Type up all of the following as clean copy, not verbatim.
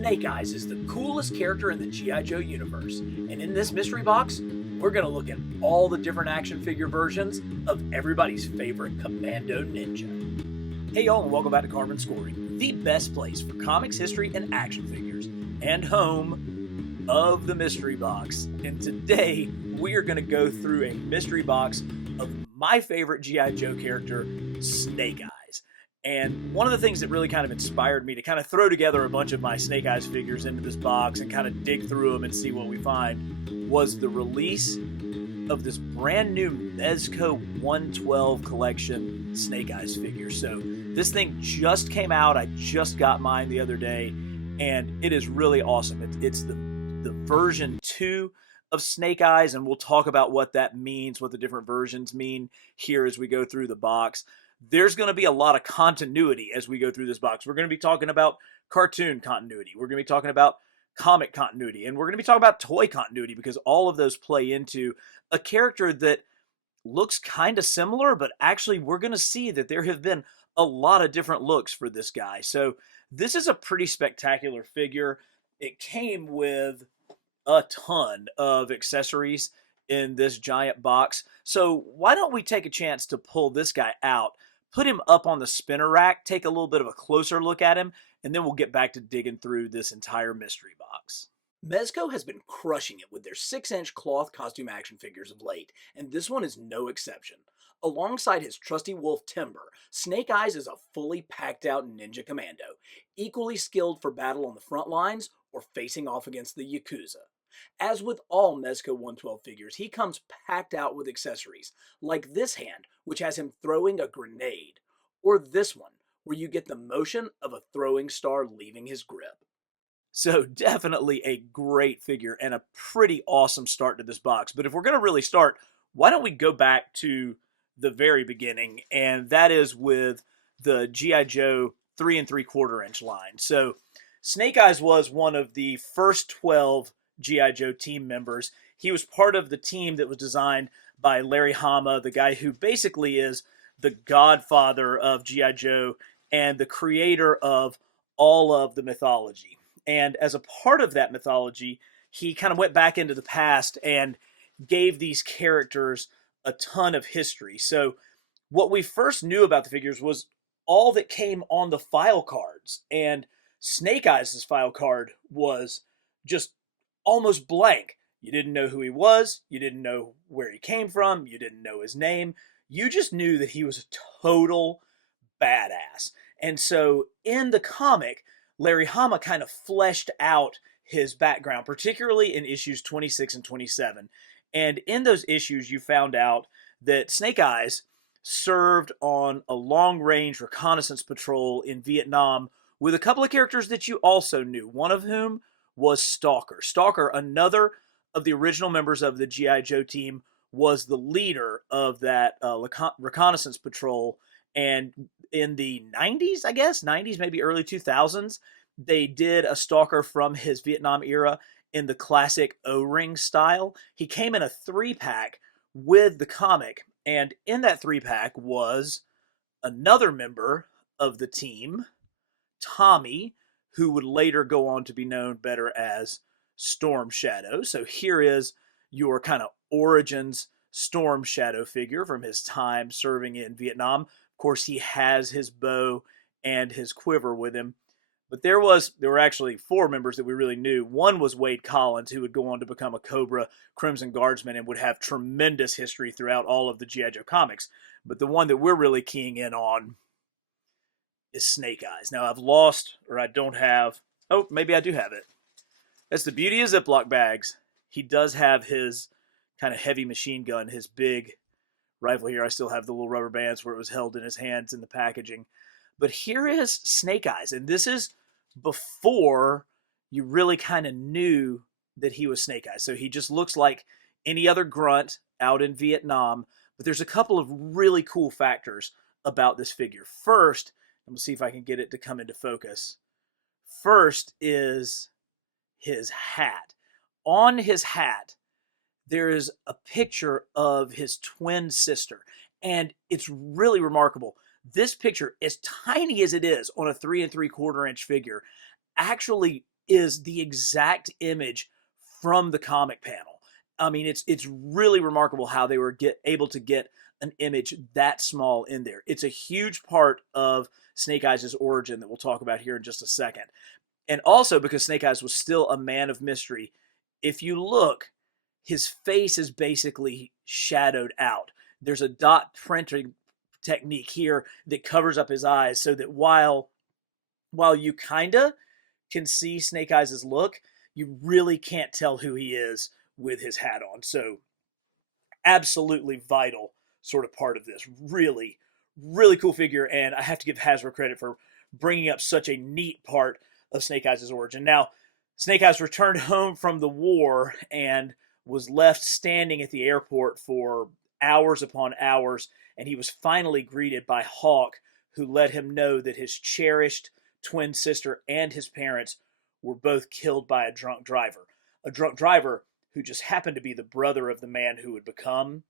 Snake Eyes is the coolest character in the G.I. Joe universe, and in this mystery box, we're going to look at all the different action figure versions of everybody's favorite Commando Ninja. Hey y'all, and welcome back to Carbon Scoring, the best place for comics, history, and action figures, and home of the mystery box. And today, we are going to go through a mystery box of my favorite G.I. Joe character, Snake Eyes. And one of the things that really kind of inspired me to kind of throw together a bunch of my Snake Eyes figures into this box and kind of dig through them and see what we find was the release of this brand new Mezco 112 collection Snake Eyes figure. So this thing just came out. I just got mine the other day, and it is really awesome. It's the version 2 of Snake Eyes, and we'll talk about what that means, what the different versions mean here as we go through the box. There's going to be a lot of continuity as we go through this box. We're going to be talking about cartoon continuity. We're going to be talking about comic continuity. And we're going to be talking about toy continuity because all of those play into a character that looks kind of similar, but actually we're going to see that there have been a lot of different looks for this guy. So this is a pretty spectacular figure. It came with a ton of accessories in this giant box. So why don't we take a chance to pull this guy out, put him up on the spinner rack, take a little bit of a closer look at him, and then we'll get back to digging through this entire mystery box. Mezco has been crushing it with their 6-inch cloth costume action figures of late, and this one is no exception. Alongside his trusty wolf Timber, Snake Eyes is a fully packed out ninja commando, equally skilled for battle on the front lines or facing off against the Yakuza. As with all Mezco 112 figures, he comes packed out with accessories, like this hand, which has him throwing a grenade, or this one, where you get the motion of a throwing star leaving his grip. So definitely a great figure and a pretty awesome start to this box. But if we're going to really start, why don't we go back to the very beginning, and that is with the G.I. Joe 3 3/4 inch line. So Snake Eyes was one of the first 12 G.I. Joe team members. He was part of the team that was designed by Larry Hama, the guy who basically is the godfather of G.I. Joe and the creator of all of the mythology. And as a part of that mythology, he kind of went back into the past and gave these characters a ton of history. So what we first knew about the figures was all that came on the file cards. And Snake Eyes' file card was just almost blank. You didn't know who he was. You didn't know where he came from. You didn't know his name. You just knew that he was a total badass. And so in the comic, Larry Hama kind of fleshed out his background, particularly in issues 26 and 27. And in those issues, you found out that Snake Eyes served on a long-range reconnaissance patrol in Vietnam with a couple of characters that you also knew, one of whom was Stalker. Stalker, another of the original members of the G.I. Joe team, was the leader of that reconnaissance patrol. And in the 90s, I guess, 90s, maybe early 2000s, they did a Stalker from his Vietnam era in the classic O-ring style. He came in a 3-pack with the comic, and in that 3-pack was another member of the team, Tommy, who would later go on to be known better as Storm Shadow. So here is your kind of origins Storm Shadow figure from his time serving in Vietnam. Of course, he has his bow and his quiver with him. But there were actually 4 members that we really knew. One was Wade Collins, who would go on to become a Cobra Crimson Guardsman and would have tremendous history throughout all of the G.I. Joe comics. But the one that we're really keying in on is Snake Eyes. Now, I've lost, or I don't have, oh, maybe I do have it. That's the beauty of Ziploc bags. He does have his kind of heavy machine gun, his big rifle here. I still have the little rubber bands where it was held in his hands in the packaging. But here is Snake Eyes, and this is before you really kind of knew that he was Snake Eyes. So he just looks like any other grunt out in Vietnam, but there's a couple of really cool factors about this figure. First, I'm going to see if I can get it to come into focus. First is his hat. On his hat, there is a picture of his twin sister, and it's really remarkable. This picture, as tiny as it is on a 3 3/4 inch figure, actually is the exact image from the comic panel. I mean, it's really remarkable how they were able to get an image that small in there. It's a huge part of Snake Eyes' origin that we'll talk about here in just a second. And also because Snake Eyes was still a man of mystery, if you look, his face is basically shadowed out. There's a dot printing technique here that covers up his eyes so that while you kinda can see Snake Eyes' look, you really can't tell who he is with his hat on. So absolutely vital sort of part of this. Really, really cool figure, and I have to give Hasbro credit for bringing up such a neat part of Snake Eyes' origin. Now, Snake Eyes returned home from the war and was left standing at the airport for hours upon hours, and he was finally greeted by Hawk, who let him know that his cherished twin sister and his parents were both killed by a drunk driver. A drunk driver who just happened to be the brother of the man who would become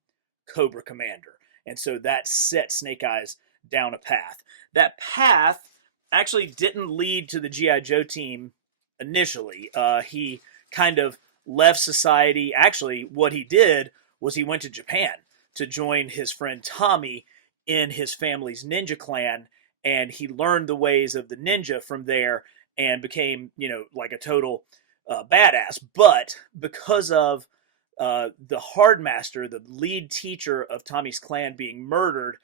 Cobra Commander. And so that set Snake Eyes down a path. That path actually didn't lead to the G.I. Joe team initially. He kind of left society. Actually, what he did was he went to Japan to join his friend Tommy in his family's ninja clan, and he learned the ways of the ninja from there and became, like a total badass. But because of the Hardmaster, the lead teacher of Tommy's clan, being murdered,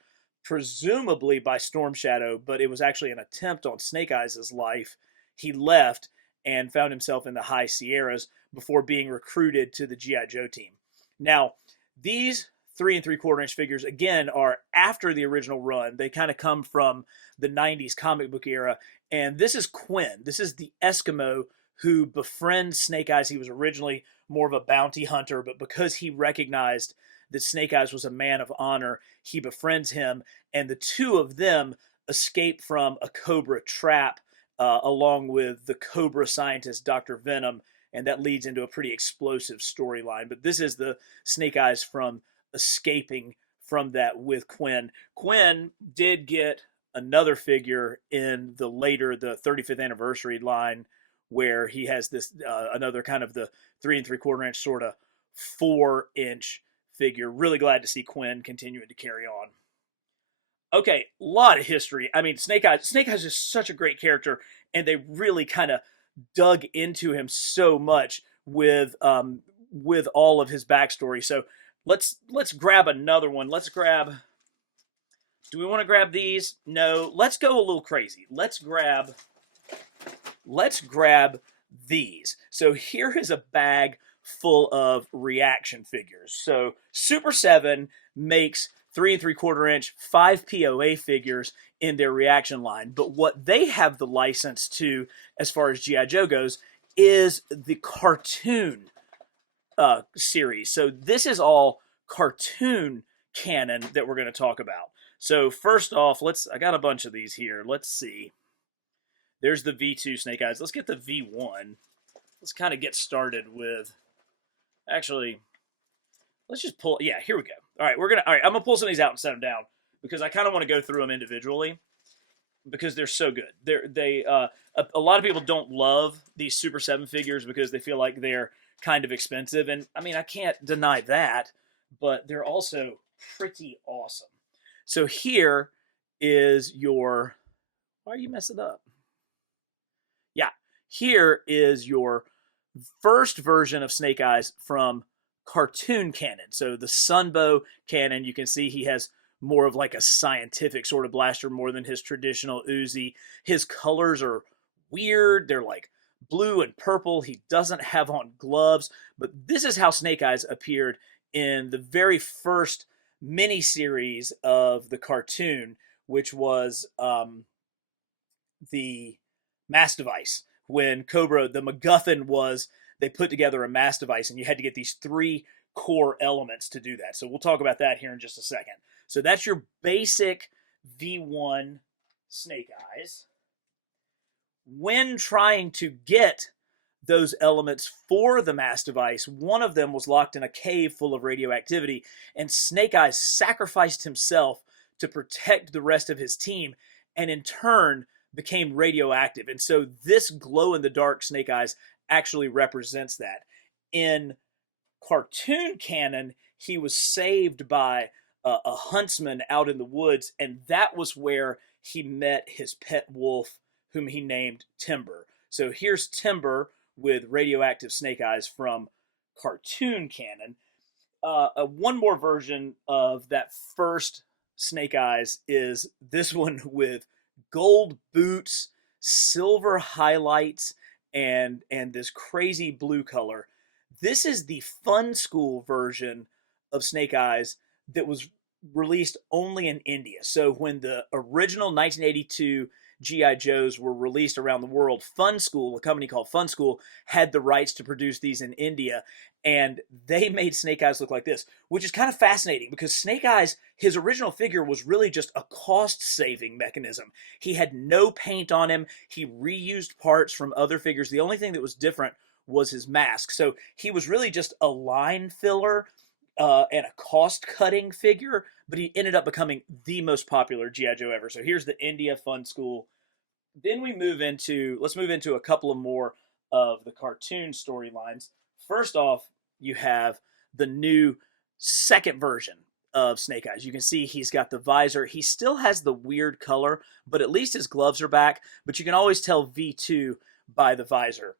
presumably by Storm Shadow, but it was actually an attempt on Snake Eyes' life, he left and found himself in the High Sierras before being recruited to the G.I. Joe team. Now, these 3 3/4 inch figures, again, are after the original run. They kind of come from the 90s comic book era. And this is Quinn. This is the Eskimo who befriends Snake Eyes. He was originally more of a bounty hunter, but because he recognized that Snake Eyes was a man of honor, he befriends him, and the two of them escape from a Cobra trap along with the Cobra scientist, Dr. Venom, and that leads into a pretty explosive storyline. But this is the Snake Eyes from escaping from that with Quinn. Quinn did get another figure in the 35th anniversary line, where he has this another kind of the 3 3/4 inch sort of 4-inch figure. Really glad to see Quinn continuing to carry on. Okay, a lot of history. I mean, Snake Eyes is such a great character, and they really kind of dug into him so much with all of his backstory. So let's grab another one. Do we want to grab these? No. Let's go a little crazy. Let's grab these. So here is a bag full of reaction figures. So Super 7 makes 3 3/4 inch 5 POA figures in their reaction line. But what they have the license to, as far as G.I. Joe goes, is the cartoon series. So this is all cartoon canon that we're going to talk about. So first off, I got a bunch of these here. Let's see. There's the V2 Snake Eyes. Let's get the V1. Let's kind of get started with, actually, let's just pull, yeah, here we go. All right, I'm going to pull some of these out and set them down because I kind of want to go through them individually because they're so good. A lot of people don't love these Super 7 figures because they feel like they're kind of expensive. And I mean, I can't deny that, but they're also pretty awesome. So here is your, why are you messing up? Yeah, here is your first version of Snake Eyes from cartoon canon. So the Sunbow canon, you can see he has more of like a scientific sort of blaster more than his traditional Uzi. His colors are weird. They're like blue and purple. He doesn't have on gloves, but this is how Snake Eyes appeared in the very first mini-series of the cartoon, which was the mass device. When Cobra, the MacGuffin was, they put together a mass device, and you had to get these 3 core elements to do that. So we'll talk about that here in just a second. So that's your basic V1 Snake Eyes. When trying to get those elements for the mass device, one of them was locked in a cave full of radioactivity, and Snake Eyes sacrificed himself to protect the rest of his team, and in turn became radioactive. And so this glow-in-the-dark Snake Eyes actually represents that. In cartoon canon, he was saved by a huntsman out in the woods, and that was where he met his pet wolf, whom he named Timber. So here's Timber with radioactive Snake Eyes from cartoon canon. One more version of that first Snake Eyes is this one with gold boots, silver highlights, and this crazy blue color. This is the Fun School version of Snake Eyes that was released only in India. So when the original 1982 G.I. Joes were released around the world, Fun School, a company called Fun School, had the rights to produce these in India, and they made Snake Eyes look like this, which is kind of fascinating because Snake Eyes, his original figure was really just a cost-saving mechanism. He had no paint on him. He reused parts from other figures. The only thing that was different was his mask. So he was really just a line filler and a cost-cutting figure, but he ended up becoming the most popular G.I. Joe ever. So here's the India Fun School. Then let's move into a couple of more of the cartoon storylines. First off, you have the new second version of Snake Eyes. You can see he's got the visor. He still has the weird color, but at least his gloves are back. But you can always tell V2 by the visor.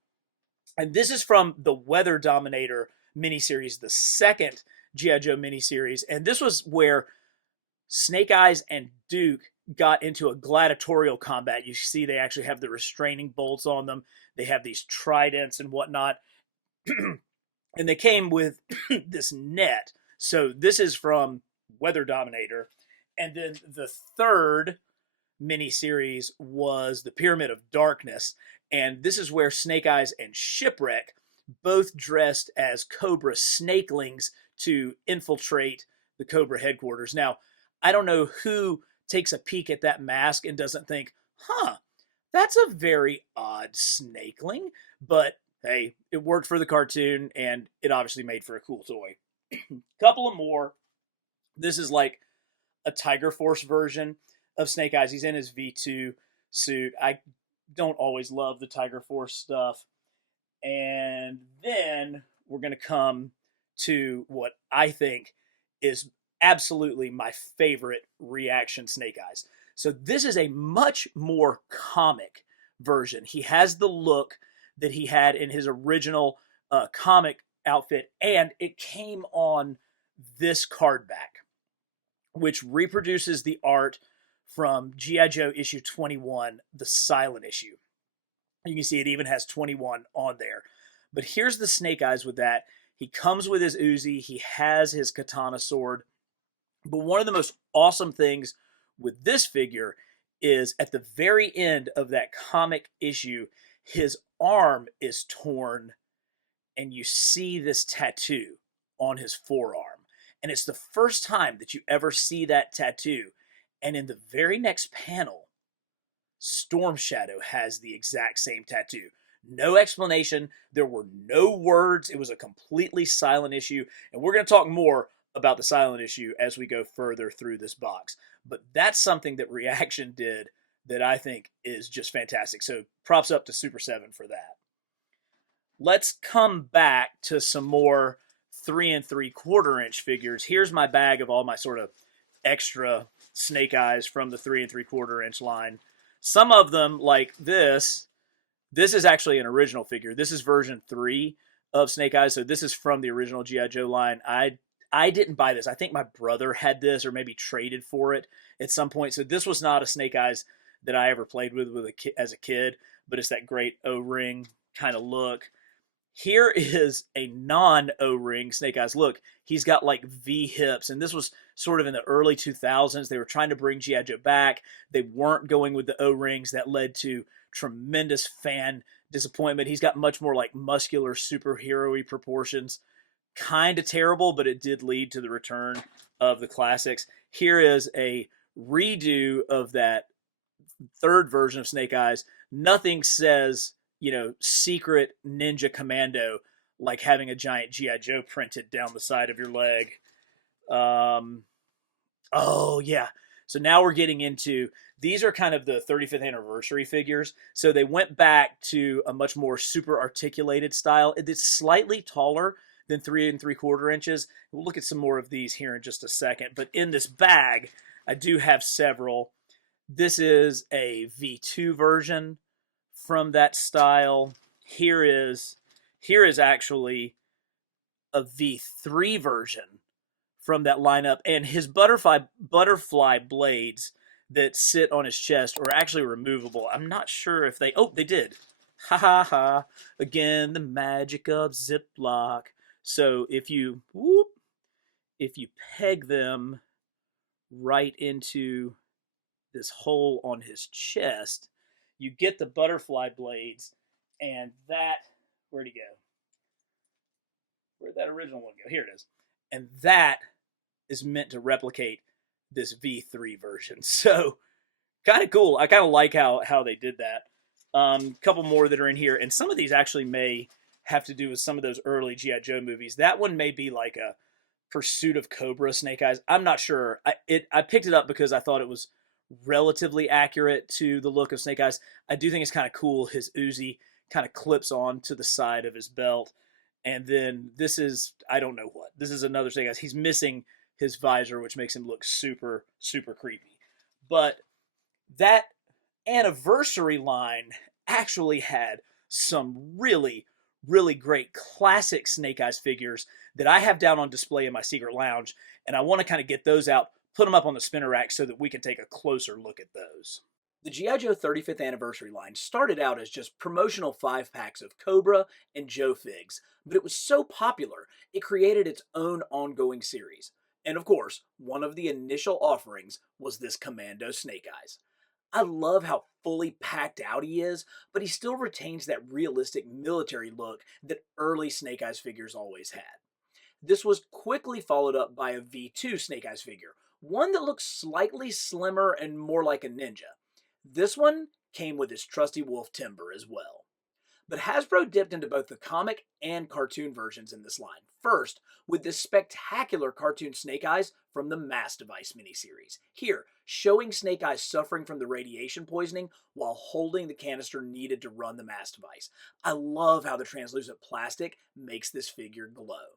And this is from the Weather Dominator miniseries, the second G.I. Joe miniseries. And this was where Snake Eyes and Duke got into a gladiatorial combat. You see they actually have the restraining bolts on them. They have these tridents and whatnot. And they came with this net. So this is from Weather Dominator. And then the third miniseries was the Pyramid of Darkness. And this is where Snake Eyes and Shipwreck both dressed as Cobra snakelings to infiltrate the Cobra headquarters. Now, I don't know who takes a peek at that mask and doesn't think, that's a very odd snakeling. But hey, it worked for the cartoon, and it obviously made for a cool toy. Couple of more. This is like a Tiger Force version of Snake Eyes. He's in his V2 suit. I don't always love the Tiger Force stuff. And then we're going to come to what I think is absolutely my favorite reaction Snake Eyes. So this is a much more comic version. He has the look that he had in his original comic outfit, and it came on this card back, which reproduces the art from G.I. Joe issue 21, the silent issue. You can see it even has 21 on there. But here's the Snake Eyes with that. He comes with his Uzi. He has his katana sword. But one of the most awesome things with this figure is at the very end of that comic issue, his arm is torn, and you see this tattoo on his forearm. And it's the first time that you ever see that tattoo. And in the very next panel, Storm Shadow has the exact same tattoo. No explanation. There were no words. It was a completely silent issue. And we're going to talk more about the silent issue as we go further through this box. But that's something that Reaction did that I think is just fantastic. So props up to Super 7 for that. Let's come back to some more 3 3/4 inch figures. Here's my bag of all my sort of extra Snake Eyes from the 3 3/4 inch line. Some of them, like this is actually an original figure. This is version 3 of Snake Eyes. So this is from the original G.I. Joe line. I didn't buy this. I think my brother had this or maybe traded for it at some point. So this was not a Snake Eyes that I ever played with as a kid, but it's that great O-ring kind of look. Here is a non-O-ring Snake Eyes. Look, he's got like V hips, and this was sort of in the early 2000s. They were trying to bring G.I. Joe back. They weren't going with the O-rings. That led to tremendous fan disappointment. He's got much more like muscular superhero-y proportions. Kind of terrible, but it did lead to the return of the classics. Here is a redo of that third version of Snake Eyes. Nothing says, secret ninja commando like having a giant G.I. Joe printed down the side of your leg. Oh, yeah. So now we're getting into, these are kind of the 35th anniversary figures. So they went back to a much more super articulated style. It's slightly taller than 3 3/4 inches. We'll look at some more of these here in just a second. But in this bag, I do have several. This is a V2 version from that style. Here is actually a V3 version from that lineup, and his butterfly blades that sit on his chest are actually removable. I'm not sure if they did. Ha ha ha. Again, the magic of Ziploc. So if you peg them right into this hole on his chest, you get the butterfly blades, and that, where'd he go? Where'd that original one go? Here it is. And that is meant to replicate this V3 version. So kind of cool. I kind of like how they did that. Couple more that are in here, and some of these actually may have to do with some of those early G.I. Joe movies. That one may be like a Pursuit of Cobra Snake Eyes. I'm not sure. I picked it up because I thought it was relatively accurate to the look of Snake Eyes. I do think it's kind of cool. His Uzi kind of clips on to the side of his belt. And then this is, I don't know what. This is another Snake Eyes. He's missing his visor, which makes him look super, super creepy. But that anniversary line actually had some really, really great classic Snake Eyes figures that I have down on display in my secret lounge. And I want to kind of get those out, put them up on the spinner rack so that we can take a closer look at those. The G.I. Joe 35th anniversary line started out as just promotional 5-packs of Cobra and Joe figs, but it was so popular, it created its own ongoing series. And of course, one of the initial offerings was this Commando Snake Eyes. I love how fully packed out he is, but he still retains that realistic military look that early Snake Eyes figures always had. This was quickly followed up by a V2 Snake Eyes figure, one that looks slightly slimmer and more like a ninja. This one came with his trusty wolf Timber as well. But Hasbro dipped into both the comic and cartoon versions in this line. First, with this spectacular cartoon Snake Eyes from the Mass Device miniseries. Here, showing Snake Eyes suffering from the radiation poisoning while holding the canister needed to run the Mass Device. I love how the translucent plastic makes this figure glow.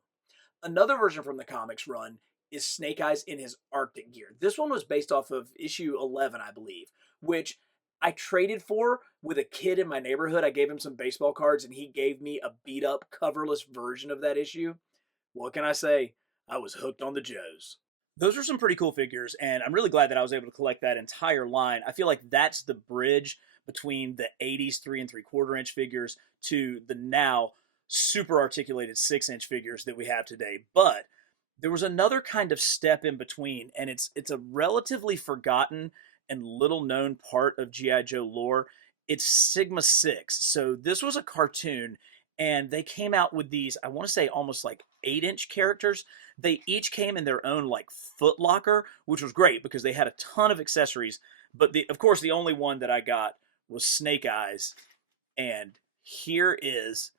Another version from the comics run is Snake Eyes in his Arctic gear. This one was based off of issue 11, I believe, which I traded for with a kid in my neighborhood. I gave him some baseball cards, and he gave me a beat-up, coverless version of that issue. What can I say? I was hooked on the Joes. Those are some pretty cool figures, and I'm really glad that I was able to collect that entire line. I feel like that's the bridge between the 80s 3 3/4 inch figures to the now super articulated 6-inch figures that we have today. But there was another kind of step in between, and it's a relatively forgotten and little known part of G.I. Joe lore. It's Sigma 6. So this was a cartoon, and they came out with these, I want to say almost like 8-inch characters. They each came in their own like foot locker, which was great because they had a ton of accessories. But of course, the only one that I got was Snake Eyes. And here is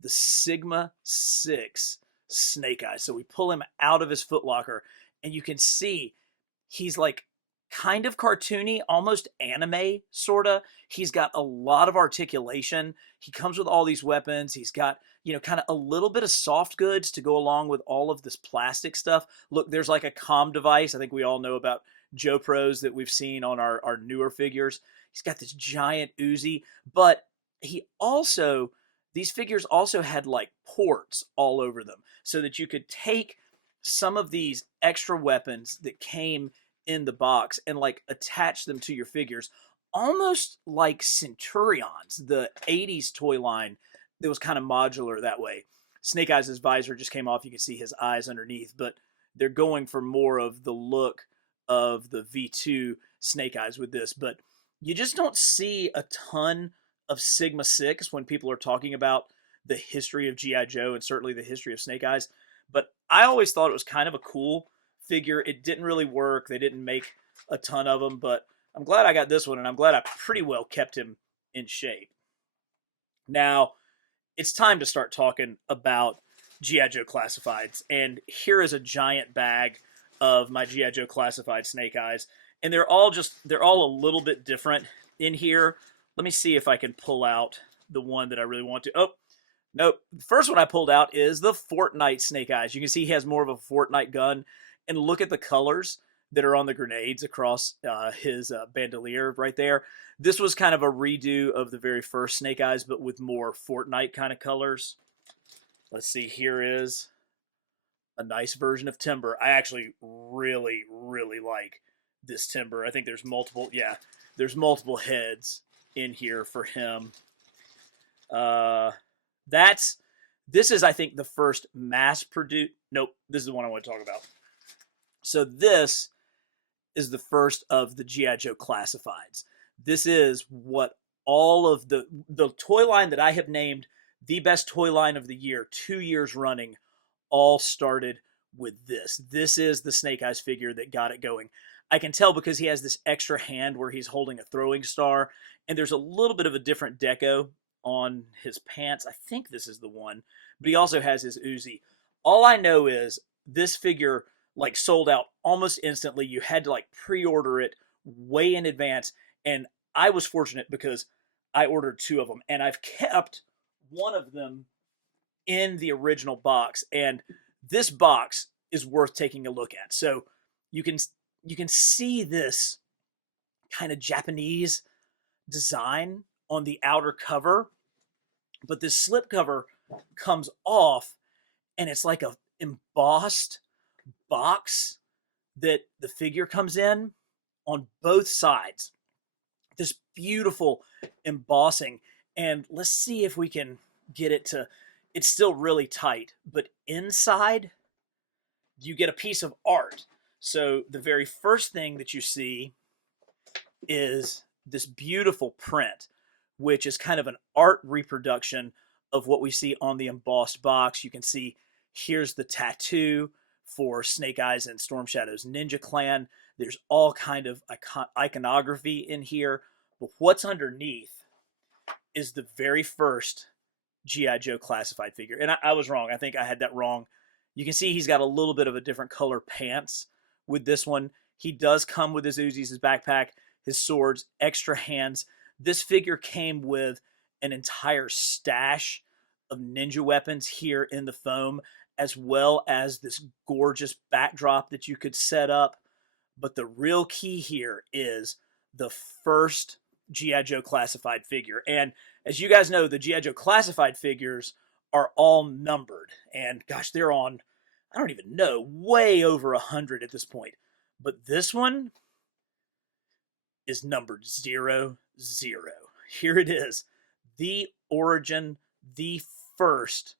the Sigma 6 Snake Eyes. So we pull him out of his foot locker, and you can see he's like kind of cartoony, almost anime, sorta. He's got a lot of articulation. He comes with all these weapons. He's got, kind of a little bit of soft goods to go along with all of this plastic stuff. Look, there's like a comm device. I think we all know about Joe Pros that we've seen on our newer figures. He's got this giant Uzi, but these figures also had like ports all over them so that you could take some of these extra weapons that came in the box and like attach them to your figures, almost like Centurions, the 80s toy line that was kind of modular that way. Snake Eyes' visor just came off. You can see his eyes underneath, but they're going for more of the look of the V2 Snake Eyes with this. But you just don't see a ton of Sigma 6 when people are talking about the history of G.I. Joe and certainly the history of Snake Eyes. But I always thought it was kind of a cool figure. It didn't really work. They didn't make a ton of them, but I'm glad I got this one, and I'm glad I pretty well kept him in shape. Now, it's time to start talking about G.I. Joe Classifieds, and here is a giant bag of my G.I. Joe Classified Snake Eyes. and they're all a little bit different in here. Let me see if I can pull out the one that I really want to. Oh, nope. The first one I pulled out is the Fortnite Snake Eyes. You can see he has more of a Fortnite gun, and look at the colors that are on the grenades across his bandolier right there. This was kind of a redo of the very first Snake Eyes, but with more Fortnite kind of colors. Let's see, here is a nice version of Timber. I actually really, really like this Timber. I think there's multiple heads in here for him. This is, I think, the first mass-produced. Nope, this is the one I want to talk about. So this is the first of the G.I. Joe classifieds. This is what all of the toy line that I have named the best toy line of the year 2 years running all started with this. This is the Snake Eyes figure that got it going. I can tell because he has this extra hand where he's holding a throwing star, and there's a little bit of a different deco on his pants. I think this is the one, but he also has his Uzi. All I know is this figure like sold out almost instantly. You had to like pre-order it way in advance, and I was fortunate because I ordered 2 of them, and I've kept one of them in the original box, and this box is worth taking a look at. So you can see this kind of Japanese design on the outer cover, but this slip cover comes off, and it's like a embossed box that the figure comes in on both sides. This beautiful embossing, and let's see if we can get it to, it's still really tight, but inside you get a piece of art. So the very first thing that you see is this beautiful print, which is kind of an art reproduction of what we see on the embossed box. You can see here's the tattoo for Snake Eyes and Storm Shadow's Ninja Clan. There's all kind of iconography in here, but what's underneath is the very first G.I. Joe classified figure. And I was wrong. I think I had that wrong. You can see he's got a little bit of a different color pants with this one. He does come with his Uzis, his backpack, his swords, extra hands. This figure came with an entire stash of ninja weapons here in the foam, as well as this gorgeous backdrop that you could set up. But the real key here is the first G.I. Joe classified figure. And as you guys know, the G.I. Joe classified figures are all numbered. And gosh, they're on, I don't even know, way over 100 at this point. But this one is numbered 00. Here it is. The origin, the first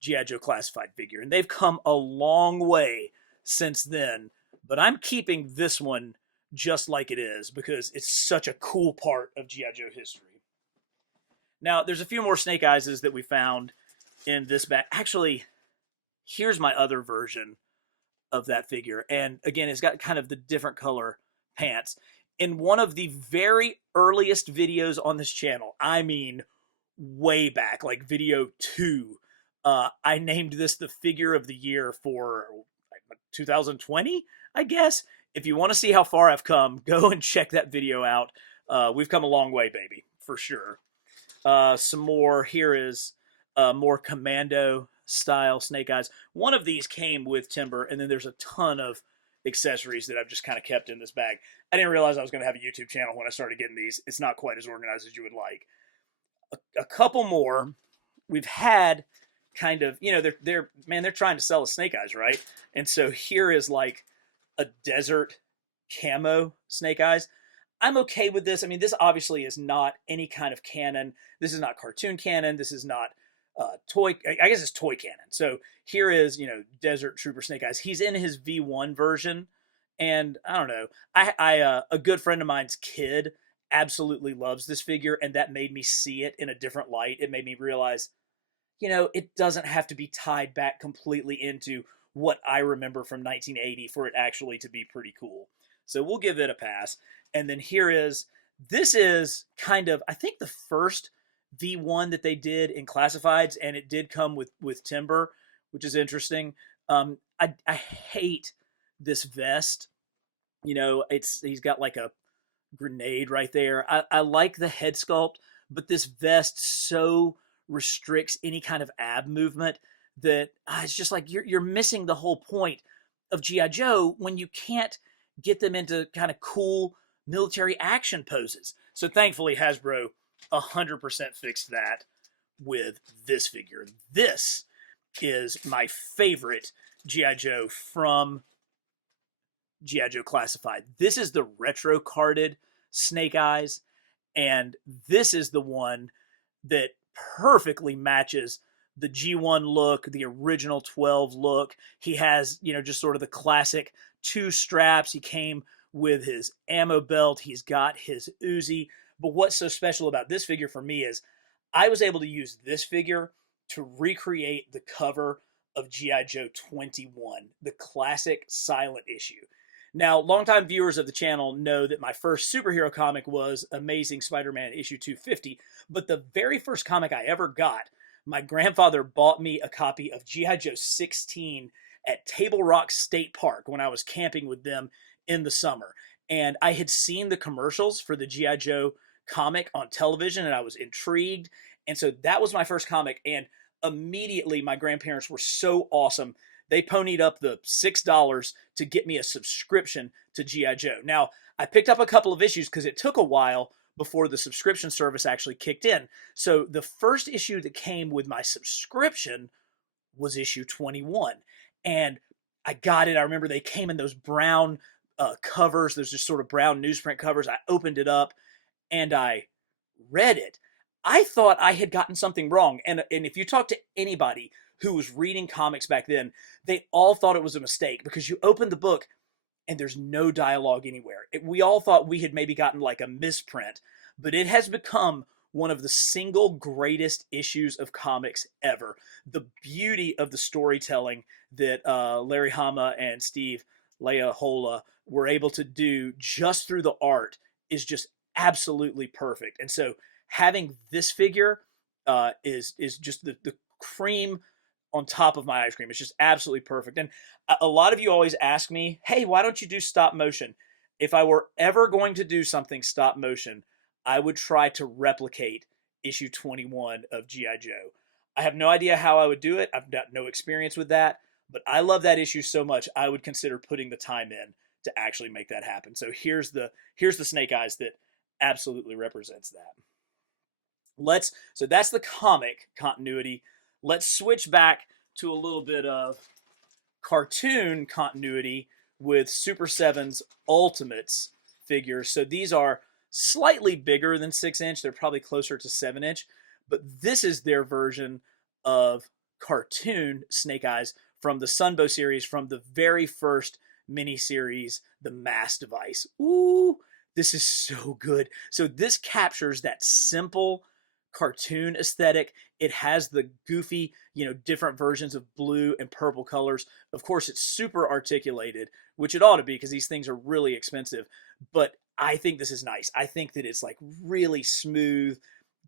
G.I. Joe classified figure. And they've come a long way since then. But I'm keeping this one just like it is because it's such a cool part of G.I. Joe history. Now, there's a few more Snake Eyeses that we found in this bag. Actually, here's my other version of that figure. And again, it's got kind of the different color pants. In one of the very earliest videos on this channel, I mean way back, like video 2, I named this the figure of the year for 2020, I guess. If you want to see how far I've come, go and check that video out. We've come a long way, baby, for sure. Some more. Here is more commando style Snake Eyes. One of these came with Timber, and then there's a ton of accessories that I've just kind of kept in this bag. I didn't realize I was going to have a YouTube channel when I started getting these. It's not quite as organized as you would like. A couple more. We've had kind of, you know, they're trying to sell us Snake Eyes, right? And so here is like a desert camo Snake Eyes. I'm okay with this. I mean, this obviously is not any kind of canon. This is not cartoon canon. This is not toy. I guess it's toy canon. So here is, you know, Desert Trooper Snake Eyes. He's in his V1 version, and I don't know. A good friend of mine's kid absolutely loves this figure, and that made me see it in a different light. It made me realize, you know, it doesn't have to be tied back completely into what I remember from 1980 for it actually to be pretty cool. So we'll give it a pass. And then this is kind of, I think, the first V1 that they did in classifieds, and it did come with Timber, which is interesting. I hate this vest he's got like a grenade right there. I like the head sculpt, but this vest so restricts any kind of ab movement that it's just like you're missing the whole point of GI Joe when you can't get them into kind of cool military action poses. So thankfully Hasbro 100% fixed that with this figure. This is my favorite GI Joe from GI Joe Classified. This is the retro carded Snake Eyes, and this is the one that perfectly matches the G1 look, the original 12 look. He has, just sort of the classic 2 straps. He came with his ammo belt. He's got his Uzi. But what's so special about this figure for me is I was able to use this figure to recreate the cover of G.I. Joe 21, the classic silent issue. Now, longtime viewers of the channel know that my first superhero comic was Amazing Spider-Man issue 250, but the very first comic I ever got, my grandfather bought me a copy of G.I. Joe 16 at Table Rock State Park when I was camping with them in the summer. And I had seen the commercials for the G.I. Joe comic on television, and I was intrigued. And so that was my first comic, and immediately my grandparents were so awesome. They ponied up the $6 to get me a subscription to G.I. Joe. Now, I picked up a couple of issues because it took a while before the subscription service actually kicked in. So the first issue that came with my subscription was issue 21. And I got it. I remember they came in those brown covers. There's just sort of brown newsprint covers. I opened it up and I read it. I thought I had gotten something wrong. And if you talk to anybody who was reading comics back then, they all thought it was a mistake because you open the book and there's no dialogue anywhere. We all thought we had maybe gotten like a misprint, but it has become one of the single greatest issues of comics ever. The beauty of the storytelling that Larry Hama and Steve Leahola were able to do just through the art is just absolutely perfect. And so having this figure is just the cream on top of my ice cream. It's just absolutely perfect. And a lot of you always ask me, hey, why don't you do stop motion? If I were ever going to do something stop motion, I would try to replicate issue 21 of G.I. Joe. I have no idea how I would do it. I've got no experience with that, but I love that issue so much, I would consider putting the time in to actually make that happen. So here's the Snake Eyes that absolutely represents that. So that's the comic continuity. Let's switch back to a little bit of cartoon continuity with Super 7's Ultimates figures. So these are slightly bigger than 6-inch. They're probably closer to 7-inch. But this is their version of cartoon Snake Eyes from the Sunbow series, from the very first miniseries, The Mass Device. Ooh, this is so good. So this captures that simple cartoon aesthetic. It has the goofy, different versions of blue and purple colors. Of course, it's super articulated, which it ought to be because these things are really expensive. But I think this is nice. I think that it's like really smooth,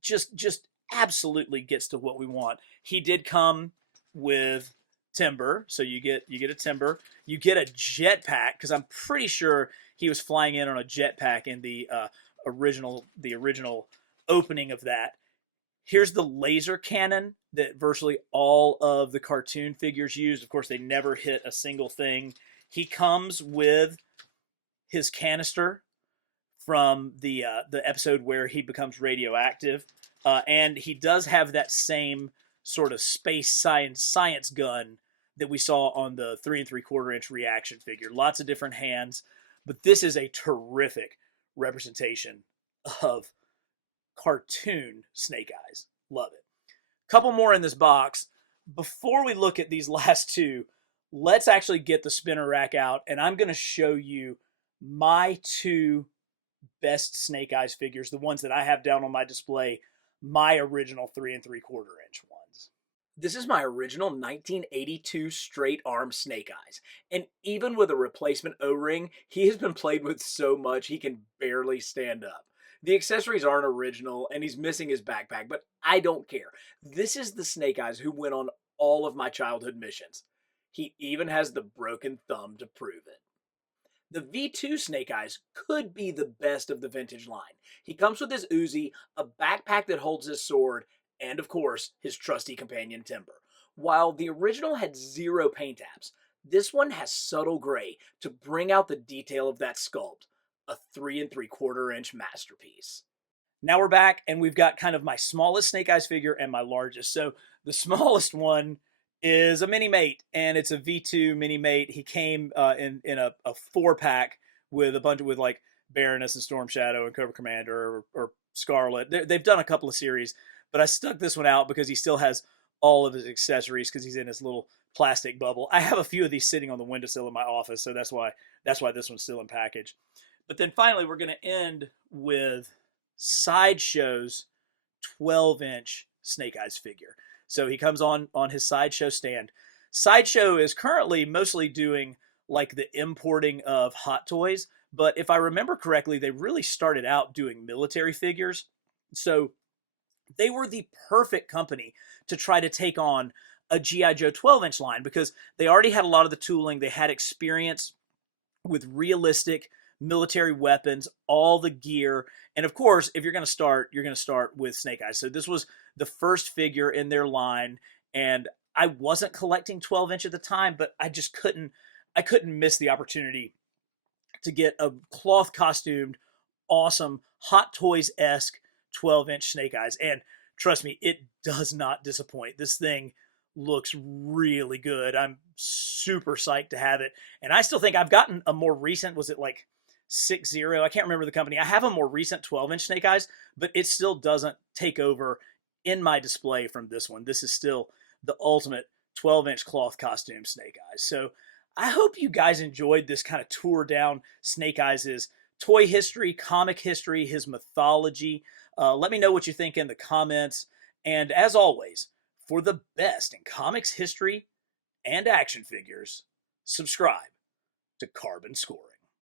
just absolutely gets to what we want. He did come with Timber, so you get a Timber. You get a jetpack because I'm pretty sure he was flying in on a jetpack in the original opening of that. Here's the laser cannon that virtually all of the cartoon figures used. Of course, they never hit a single thing. He comes with his canister from the episode where he becomes radioactive, and he does have that same sort of space science gun that we saw on the 3 3/4-inch reaction figure. Lots of different hands, but this is a terrific representation of cartoon Snake Eyes. Love it. Couple more in this box. Before we look at these last two, let's actually get the spinner rack out, and I'm going to show you my 2 best Snake Eyes figures, the ones that I have down on my display, my original 3 3/4-inch ones. This is my original 1982 straight arm Snake Eyes, and even with a replacement O-ring, he has been played with so much he can barely stand up. The accessories aren't original, and he's missing his backpack, but I don't care. This is the Snake Eyes who went on all of my childhood missions. He even has the broken thumb to prove it. The V2 Snake Eyes could be the best of the vintage line. He comes with his Uzi, a backpack that holds his sword, and of course, his trusty companion Timber. While the original had zero paint apps, this one has subtle gray to bring out the detail of that sculpt. A 3 3/4 inch masterpiece. Now we're back, and we've got kind of my smallest Snake Eyes figure and my largest. So the smallest one is a mini mate, and it's a V2 mini mate. He came in a 4 pack with a bunch of with like Baroness and Storm Shadow and Cobra Commander or Scarlet. They've done a couple of series, but I stuck this one out because he still has all of his accessories because he's in his little plastic bubble. I have a few of these sitting on the windowsill in my office, so that's why this one's still in package. But then finally, we're going to end with Sideshow's 12-inch Snake Eyes figure. So he comes on his Sideshow stand. Sideshow is currently mostly doing like the importing of Hot Toys, but if I remember correctly, they really started out doing military figures. So they were the perfect company to try to take on a G.I. Joe 12-inch line because they already had a lot of the tooling. They had experience with realistic military weapons, all the gear. And of course, if you're going to start with Snake Eyes. So this was the first figure in their line. And I wasn't collecting 12-inch at the time, but I couldn't miss the opportunity to get a cloth costumed, awesome Hot Toys-esque 12-inch Snake Eyes. And trust me, it does not disappoint. This thing looks really good. I'm super psyched to have it. And I still think I've gotten a more recent, was it like 6-0? I can't remember the company. I have a more recent 12-inch Snake Eyes, but it still doesn't take over in my display from this one. This is still the ultimate 12-inch cloth costume Snake Eyes. So I hope you guys enjoyed this kind of tour down Snake Eyes' toy history, comic history, his mythology. Let me know what you think in the comments. And as always, for the best in comics history and action figures, subscribe to Carbon Scoring.